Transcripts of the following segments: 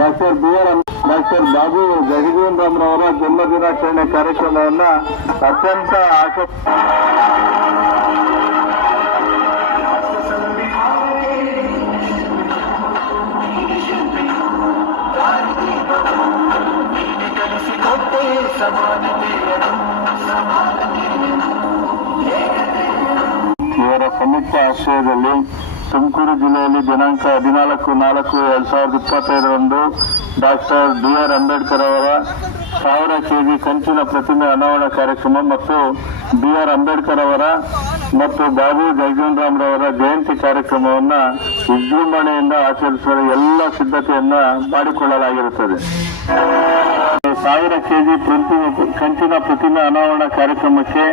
Doctor Babu Jagjivan Ram ರವರ ಜನ್ಮ ದಿನಾಚರಣೆ ಕಾರ್ಯಕ್ರಮವನ್ನ ಅತ್ಯಂತ ಇವರ ಸಂಯುಕ್ತ ಆಶ್ರಯದಲ್ಲಿ ತುಮಕೂರು ಜಿಲ್ಲೆಯಲ್ಲಿ ದಿನಾಂಕ 14/4/2025ರಂದು ಡಾಕ್ಟರ್ BR ಅಂಬೇಡ್ಕರ್ ಅವರ 1000 kg ಕಂಚಿನ ಪ್ರತಿಮೆ ಅನಾವರಣ ಕಾರ್ಯಕ್ರಮ ಮತ್ತು BR ಅಂಬೇಡ್ಕರ್ ಅವರ ಮತ್ತು ಬಾಬು ಜಗಜೀವನ್ ರಾಮ್ ರವರ ಜಯಂತಿ ಕಾರ್ಯಕ್ರಮವನ್ನ ವಿಜೃಂಭಣೆಯಿಂದ ಆಚರಿಸುವ ಎಲ್ಲ ಸಿದ್ಧತೆಯನ್ನ ಮಾಡಿಕೊಳ್ಳಲಾಗಿರುತ್ತದೆ. 1000 kg ಕಂಚಿನ ಪ್ರತಿಮೆ ಅನಾವರಣ ಕಾರ್ಯಕ್ರಮಕ್ಕೆ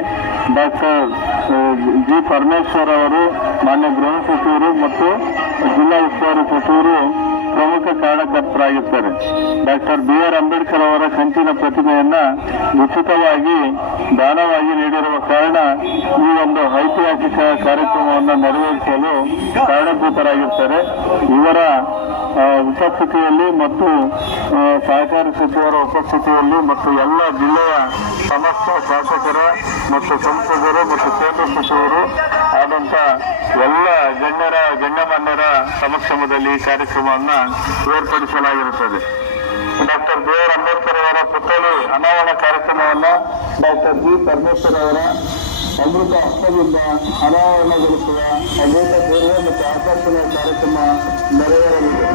ಡಾಕ್ಟರ್ G. ಪರಮೇಶ್ವರ್ ಅವರು, ಮಾನ್ಯ ಗೃಹ ಸಚಿವರು ಮತ್ತು ಜಿಲ್ಲಾ ಉಸ್ತುವಾರಿ ಸಚಿವರು ಪ್ರಮುಖ ಕಾರಣಕರ್ತರಾಗಿರ್ತಾರೆ. ಡಾಕ್ಟರ್ BR ಅಂಬೇಡ್ಕರ್ ಅವರ ಕಂಚಿನ ಪ್ರತಿಮೆಯನ್ನ ಉಚಿತವಾಗಿ ದಾನವಾಗಿ ನೀಡಿರುವ ಕಾರಣ ಈ ಒಂದು ಐತಿಹಾಸಿಕ ಕಾರ್ಯಕ್ರಮವನ್ನು ನೆರವೇರಿಸಲು ಕಾರಣಭೂತರಾಗಿರ್ತಾರೆ. ಇವರ ಉಪಸ್ಥಿತಿಯಲ್ಲಿ ಮತ್ತು ಸಹಕಾರ ಸಚಿವರ ಉಪಸ್ಥಿತಿಯಲ್ಲಿ ಮತ್ತು ಎಲ್ಲ ಜಿಲ್ಲೆಯ ಸಮಸ್ತ ಶಾಸಕರ ಮತ್ತು ಸಂಸದರು ಮತ್ತು ಕೇಂದ್ರ ಸಚಿವರು ಆದಂತ ಎಲ್ಲ ಗಣ್ಯಮಾನ್ಯರ ಸಮಕ್ಷಮದಲ್ಲಿ ಈ ಕಾರ್ಯಕ್ರಮವನ್ನು ಏರ್ಪಡಿಸಲಾಗಿರುತ್ತದೆ. ಡಾಕ್ಟರ್ BR ಅಂಬೇಡ್ಕರ್ ಅವರ ಪುತ್ಥಳಿ ಅನಾವರಣ ಕಾರ್ಯಕ್ರಮವನ್ನು ಡಾಕ್ಟರ್ G. ಪರಮೇಶ್ವರ್ ಅವರ ಅಮೃತ ಹಸ್ತದಿಂದ ಅನಾವರಣಗೊಳಿಸುವ ಅಮೃತ ಪೂರ್ವ ಮತ್ತು ಆಕರ್ಷಣೆಯ ಕಾರ್ಯಕ್ರಮ ನೆರವೇರಲಿದೆ.